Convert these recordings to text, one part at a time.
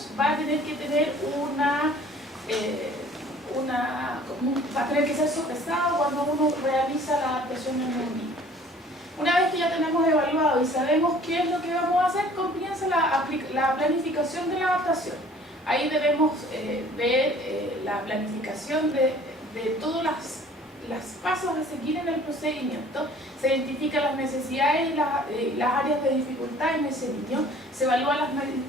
años va a tener que tener va a tener que ser sopesado cuando uno realiza la adaptación en un niño. Una vez que ya tenemos evaluado y sabemos qué es lo que vamos a hacer, comienza la planificación de la adaptación. Ahí debemos ver la planificación de todos los pasos a seguir en el procedimiento. Se identifican las necesidades y las áreas de dificultad en ese niño. Se evalúan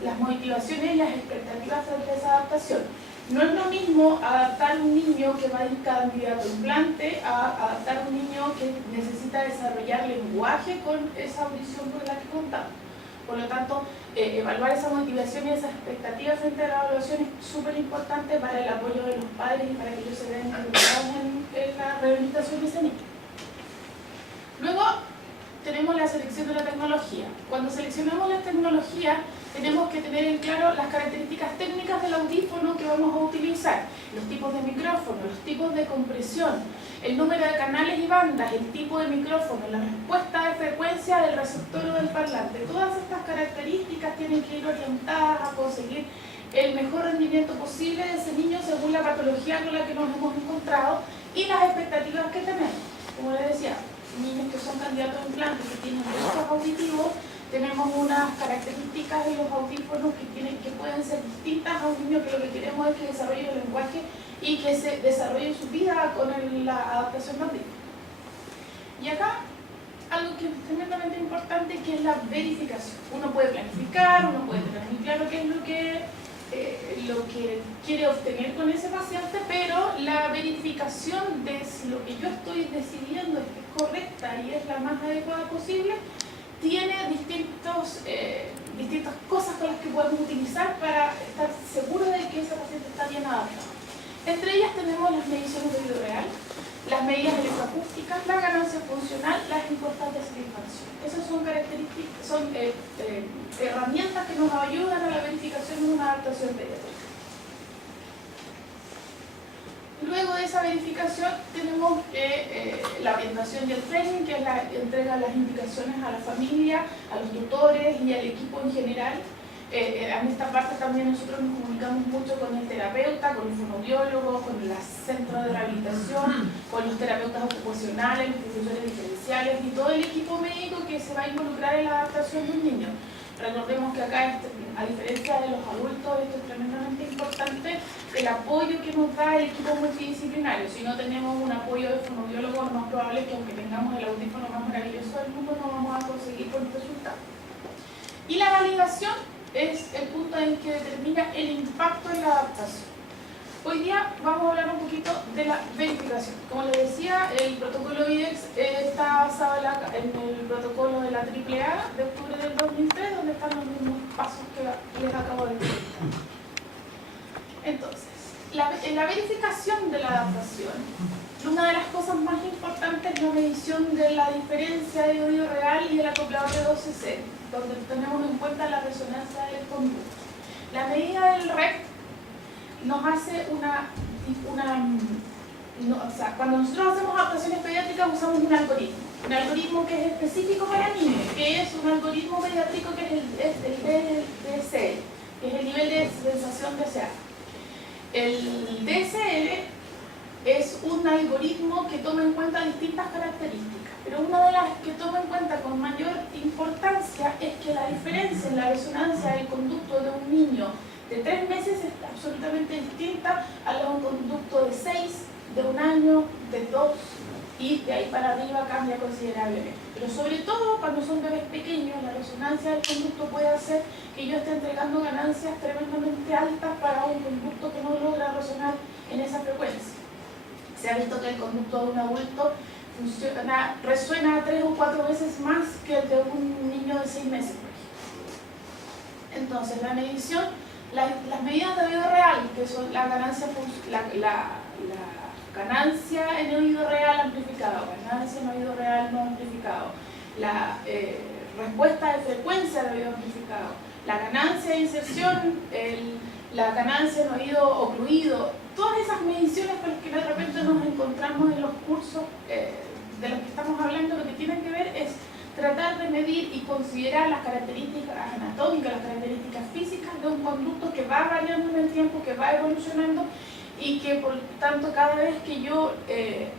las motivaciones y las expectativas frente a esa adaptación. No es lo mismo adaptar a un niño que va a ir candidato a implante a adaptar a un niño que necesita desarrollar lenguaje con esa audición con la que contamos. Por lo tanto, evaluar esa motivación y esa expectativa frente a la evaluación es súper importante para el apoyo de los padres y para que ellos se vean involucrados en la rehabilitación de ese niño. Luego, tenemos la selección de la tecnología. Cuando seleccionamos la tecnología, tenemos que tener en claro las características técnicas del audífono que vamos a utilizar, los tipos de micrófono, los tipos de compresión, el número de canales y bandas, el tipo de micrófono, la respuesta de frecuencia del receptor o del parlante. Todas estas características tienen que ir orientadas a conseguir el mejor rendimiento posible de ese niño según la patología con la que nos hemos encontrado y las expectativas que tenemos. Como les decía, niños que son candidatos a implantes, que tienen riesgos auditivos, tenemos unas características de los audífonos que pueden ser distintas a un niño que lo que queremos es que desarrolle el lenguaje y que se desarrolle su vida con la adaptación de audífonos. Y acá, algo que es tremendamente importante, que es la verificación. Uno puede planificar, uno puede tener muy claro qué es lo que quiere obtener con ese paciente, pero la verificación de si lo que yo estoy decidiendo es correcta y es la más adecuada posible, tiene distintas cosas con las que podemos utilizar para estar seguros de que ese paciente está bien adaptado. Entre ellas tenemos las mediciones de oído real, las medidas electroacústicas, la ganancia funcional, las encuestas de satisfacción. Esas son características, son herramientas que nos ayudan a la verificación de una adaptación pediátrica. Luego de esa verificación tenemos la orientación y el training, que es la entrega de las indicaciones a la familia, a los tutores y al equipo en general. En esta parte también nosotros nos comunicamos mucho con el terapeuta, con el fonoaudiólogo, con el centro de rehabilitación, con los terapeutas ocupacionales, los profesores diferenciales y todo el equipo médico que se va a involucrar en la adaptación de un niño. Recordemos que acá, a diferencia de los adultos, esto es tremendamente importante, el apoyo que nos da el equipo multidisciplinario. Si no tenemos un apoyo de fonoaudiólogo, lo más probable es que aunque tengamos el audífono más maravilloso del mundo, no vamos a conseguir buenos resultados. Y la validación es el punto en que determina el impacto en la adaptación. Hoy día vamos a hablar un poquito de la verificación. Como les decía, el protocolo IDEX está basado en el protocolo de la AAA de octubre del 2003, donde están los mismos pasos que les acabo de explicar. Entonces, en la verificación de la adaptación, una de las cosas más importantes es la medición de la diferencia de oído real y el acoplador de 12C, donde tenemos en cuenta la resonancia del conducto. La medida del REC nos hace cuando nosotros hacemos adaptaciones pediátricas usamos un algoritmo que es específico para niños, que es un algoritmo pediátrico que es el DSL, que es el nivel de sensación deseada. El DSL es un algoritmo que toma en cuenta distintas características, pero una de las que toma en cuenta con mayor importancia es que la diferencia en la resonancia del conducto de un niño de 3 meses es absolutamente distinta a la de un conducto de 6, de 1 año, de 2, y de ahí para arriba cambia considerablemente. Pero sobre todo cuando son bebés pequeños, la resonancia del conducto puede hacer que yo esté entregando ganancias tremendamente altas para un conducto que no logra resonar en esa frecuencia. Se ha visto que el conducto de un adulto resuena 3 o 4 veces más que el de un niño de 6 meses, por ejemplo. Entonces, la medición, las medidas de oído real, que son la ganancia en el oído real amplificado, ganancia en oído real no amplificado, la respuesta de frecuencia de oído amplificado, la ganancia de inserción, la ganancia en oído ocluido, todas esas mediciones con las que de repente nos encontramos en los cursos de los que estamos hablando, lo que tienen que ver es tratar de medir y considerar las características anatómicas, las características físicas de un conducto que va variando en el tiempo, que va evolucionando y que por tanto cada vez que yo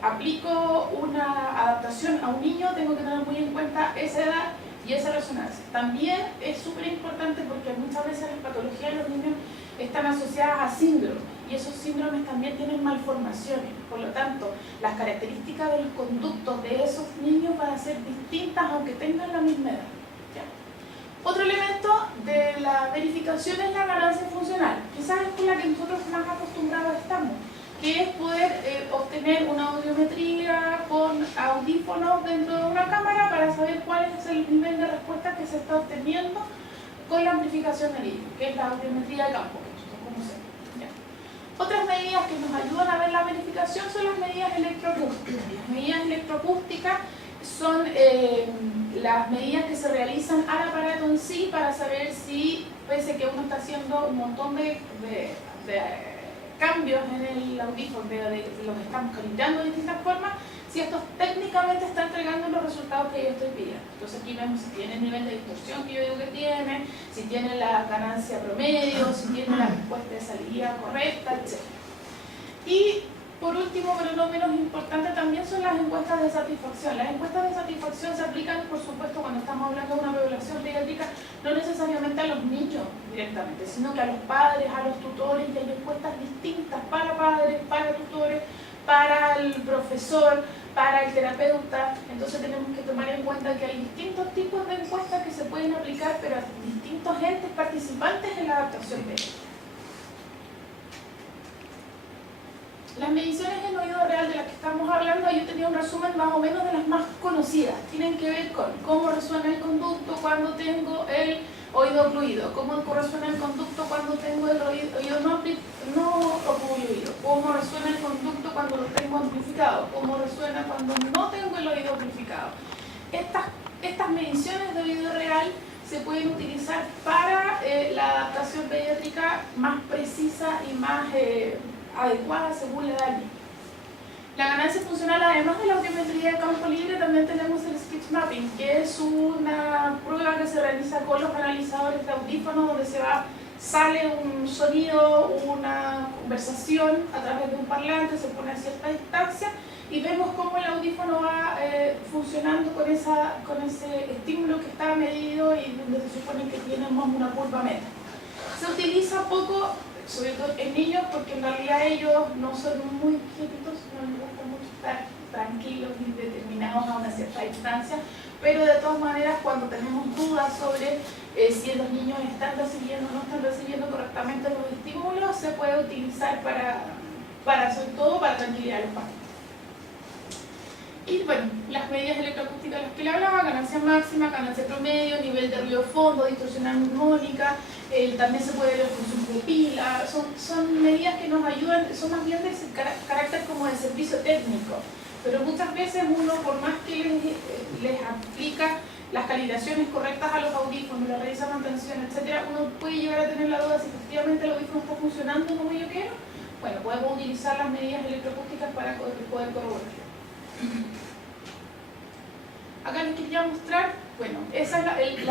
aplico una adaptación a un niño tengo que tener muy en cuenta esa edad y esa resonancia. También es súper importante porque muchas veces las patologías de los niños están asociadas a síndromes y esos síndromes también tienen malformaciones, por lo tanto las características de los conductos de esos niños van a ser distintas aunque tengan la misma edad. ¿Ya? Otro elemento de la verificación es la ganancia funcional, quizás es con la que nosotros más acostumbrados estamos, que es poder obtener una audiometría con audífonos dentro de una cámara para saber cuál es el nivel de respuesta que se está obteniendo con la amplificación del niño, que es la audiometría de campo, que nosotros conocemos. ¿Ya? Otras medidas que nos ayudan a ver la verificación son las medidas electroacústicas. Las medidas electroacústicas son las medidas que se realizan al aparato en sí para saber si, pese a que uno está haciendo un montón de cambios en el audífono, los estamos calibrando de distintas formas, si esto técnicamente está entregando los resultados que yo estoy pidiendo. Entonces aquí vemos si tiene el nivel de distorsión que yo digo que tiene, si tiene la ganancia promedio, si tiene la respuesta de salida correcta, etc. Y por último, pero no menos importante, también son las encuestas de satisfacción. Las encuestas de satisfacción se aplican, por supuesto, cuando estamos hablando de una población pediátrica, no necesariamente a los niños directamente, sino que a los padres, a los tutores, y hay encuestas distintas para padres, para tutores, para el profesor, para el terapeuta. Entonces tenemos que tomar en cuenta que hay distintos tipos de encuestas que se pueden aplicar, pero a distintos entes participantes en la adaptación de ellos. Las mediciones en oído real de las que estamos hablando, yo tenía un resumen más o menos de las más conocidas. Tienen que ver con cómo resuena el conducto cuando tengo el oído ocluido, cómo resuena el conducto cuando tengo el oído no ocluido, cómo resuena el conducto cuando lo tengo amplificado, cómo resuena cuando no tengo el oído amplificado. Estas mediciones de oído real se pueden utilizar para la adaptación pediátrica más precisa y más adecuada según la edad del niño. La ganancia funcional, además de la audiometría de campo libre, también tenemos el speech mapping, que es una prueba que se realiza con los analizadores de audífonos, donde sale un sonido, una conversación a través de un parlante, se pone a cierta distancia y vemos cómo el audífono va funcionando con ese estímulo que está medido y donde se supone que tiene más una curva meta. Se utiliza poco, sobre todo en niños, porque en realidad ellos no son muy quietitos, no les gusta mucho estar tranquilos y determinados a una cierta distancia, pero de todas maneras cuando tenemos dudas sobre si los niños están recibiendo o no están recibiendo correctamente los estímulos, se puede utilizar sobre todo para tranquilidad a los padres. Y bueno, las medidas electroacústicas de las que le hablaba, ganancia máxima, ganancia promedio, nivel de ruido fondo, distorsión armónica, también se puede ver el consumo de pila, son medidas que nos ayudan, son más bien de carácter como de servicio técnico, pero muchas veces uno, por más que les aplica las calibraciones correctas a los audífonos, le realiza mantención, etc., uno puede llegar a tener la duda si efectivamente el audífono está funcionando como yo quiero. Bueno, podemos utilizar las medidas electroacústicas para poder corroborar. Acá les quería mostrar, bueno, esa es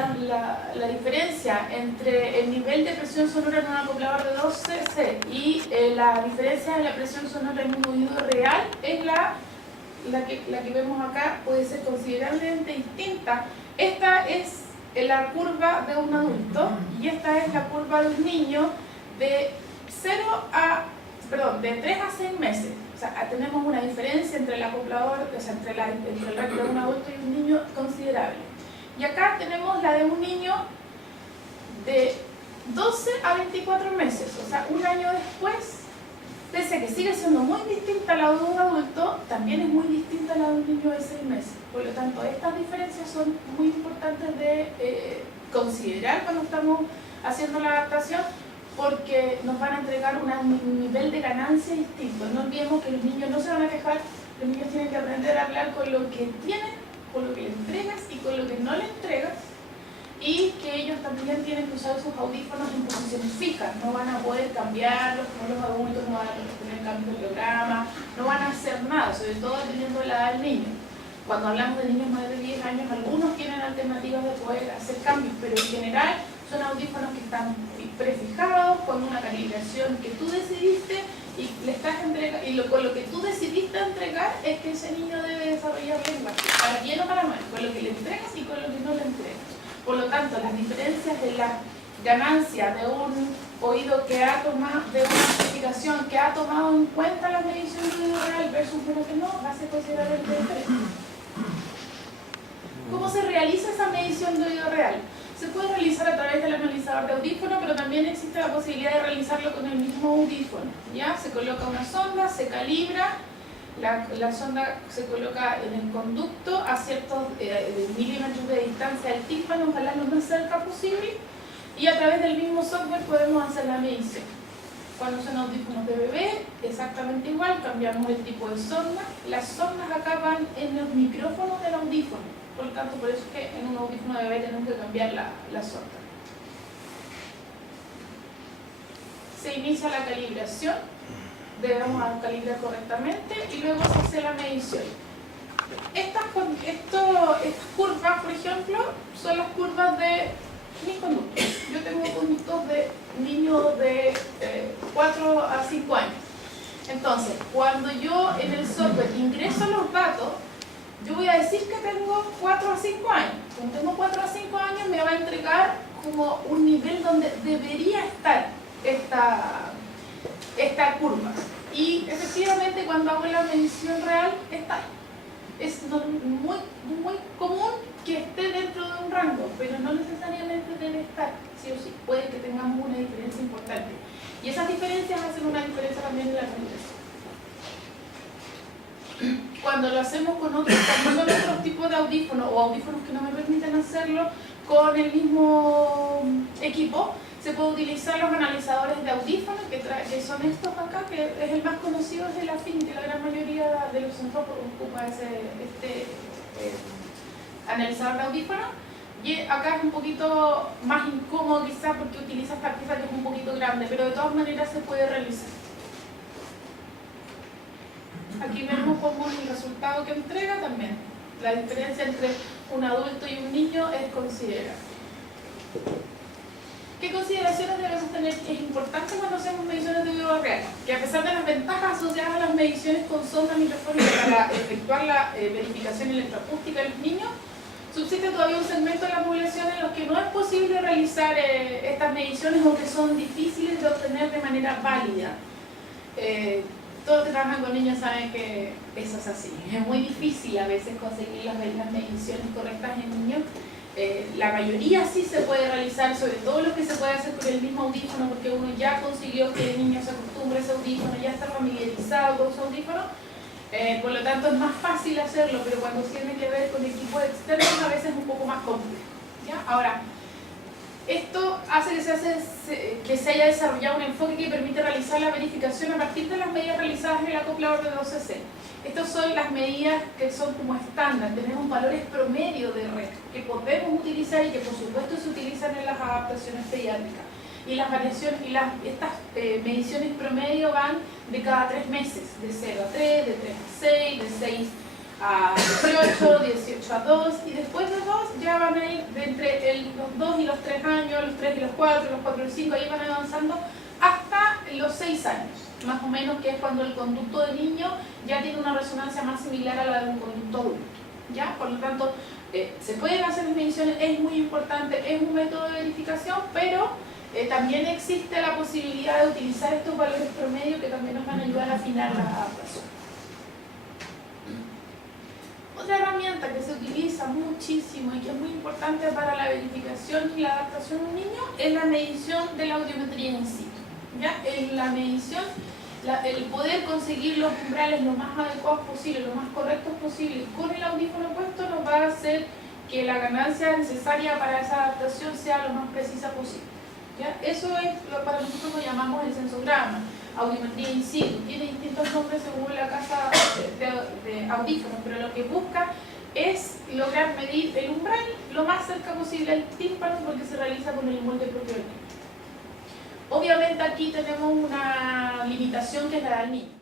la diferencia entre el nivel de presión sonora en un acoplador de 2 cc y la diferencia en la presión sonora en un oído real es la que vemos acá, puede ser considerablemente distinta. Esta es la curva de un adulto y esta es la curva de un niño de 3 a 6 meses. O sea, tenemos una diferencia entre el acoplador, o sea, entre el rango de un adulto y un niño considerable. Y acá tenemos la de un niño de 12 a 24 meses, o sea, un año después, pese a que sigue siendo muy distinta a la de un adulto, también es muy distinta a la de un niño de 6 meses. Por lo tanto, estas diferencias son muy importantes de considerar cuando estamos haciendo la adaptación, porque nos van a entregar un nivel de ganancia distinto. No olvidemos que los niños no se van a quejar, los niños tienen que aprender a hablar con lo que tienen, con lo que le entregas y con lo que no le entregas, y que ellos también tienen que usar sus audífonos en posiciones fijas, no van a poder cambiarlos como los adultos, no van a poder tener cambios de programa, no van a hacer nada, sobre todo dependiendo de la edad del niño. Cuando hablamos de niños más de 10 años, algunos tienen alternativas de poder hacer cambios, pero en general son audífonos que están prefijados con una calibración que tú decidiste y le estás entregando, y con lo que tú decidiste entregar es que ese niño debe desarrollar lenguaje, para bien o para mal, con lo que le entregas y con lo que no le entregas. Por lo tanto, las diferencias de la ganancia de un oído que ha tomado, de una certificación que ha tomado en cuenta la medición de oído real versus uno que no, va a ser considerablemente diferente. ¿Cómo se realiza esa medición de oído real? Se puede realizar a través del analizador de audífono, pero también existe la posibilidad de realizarlo con el mismo audífono. ¿Ya? Se coloca una sonda, se calibra, la sonda se coloca en el conducto a ciertos milímetros de distancia del tímpano, ojalá lo más cerca posible, y a través del mismo software podemos hacer la medición. Cuando son audífonos de bebé, exactamente igual, cambiamos el tipo de sonda. Las sondas acá van en los micrófonos del audífono, por lo tanto, por eso es que en un audífono de bebé tenemos que cambiar la sonda. Se inicia la calibración, debemos calibrar correctamente y luego se hace la medición. Estas curvas, por ejemplo, son las curvas de mis conductos. Yo tengo conductos de niños de 4 a 5 años. Entonces, cuando yo en el software ingreso los datos, yo voy a decir que tengo 4 a 5 años. Cuando tengo 4 a 5 años me va a entregar como un nivel donde debería estar esta curva. Y efectivamente cuando hago la medición real está ahí. Es muy común que esté dentro de un rango, pero no necesariamente debe estar, sí o sí. Puede que tengamos una diferencia importante. Y esas diferencias hacen una diferencia también en la calibración. Cuando lo hacemos con otros, cuando son otros tipos de audífonos o audífonos que no me permiten hacerlo con el mismo equipo, se puede utilizar los analizadores de audífonos, que son estos acá, que es el más conocido, es el Afin, que la gran mayoría de los centros ocupa este analizador de audífonos. Y acá es un poquito más incómodo quizás porque utiliza esta pieza que es un poquito grande, pero de todas maneras se puede realizar. Aquí vemos cómo el resultado que entrega también. La diferencia entre un adulto y un niño es considerable. ¿Qué consideraciones debemos tener? Es importante cuando hacemos mediciones de oído real, que a pesar de las ventajas asociadas a las mediciones con sonda microfónica para efectuar la verificación electroacústica de los niños, subsiste todavía un segmento de la población en los que no es posible realizar estas mediciones o que son difíciles de obtener de manera válida. Todos los que trabajan con niños saben que eso es así. Es muy difícil a veces conseguir las mediciones correctas en niños. La mayoría sí se puede realizar, sobre todo lo que se puede hacer con el mismo audífono, porque uno ya consiguió que el niño se acostumbre a ese audífono, ya está familiarizado con su audífono, por lo tanto es más fácil hacerlo, pero cuando tiene que ver con equipos externos a veces es un poco más complejo. ¿Ya? Ahora, esto hace que se haya desarrollado un enfoque que permite realizar la verificación a partir de las medidas realizadas en el acoplador de 12C. Estas son las medidas que son como estándar, tenemos valores promedio de red que podemos utilizar y que por supuesto se utilizan en las adaptaciones pediátricas. Y las variaciones estas mediciones promedio van de cada 3 meses, de 0 a 3, de 3 a 6, de 6 a 18, 18 a 2, y después de 2 ya van a ir de entre los 2 y los 3 años, los 3 y los 4 y los 5, ahí van avanzando hasta los 6 años, más o menos, que es cuando el conducto de niño ya tiene una resonancia más similar a la de un conducto adulto. ¿Ya? Por lo tanto, se pueden hacer las mediciones, es muy importante, es un método de verificación, pero también existe la posibilidad de utilizar estos valores promedio que también nos van a ayudar a afinar la adaptación. Otra herramienta que se utiliza muchísimo y que es muy importante para la verificación y la adaptación de un niño es la medición de la audiometría in situ. ¿Ya? En la medición, el poder conseguir los umbrales lo más adecuados posible, lo más correctos posible con el audífono puesto nos va a hacer que la ganancia necesaria para esa adaptación sea lo más precisa posible. ¿Ya? Eso es lo que para nosotros lo llamamos el sensograma, audiometría in situ. Tiene distintos nombres según la casa de audífonos, pero lo que busca es lograr medir el umbral lo más cerca posible al tímpano porque se realiza con el molde propio del niño. Obviamente aquí tenemos una limitación que es la del niño.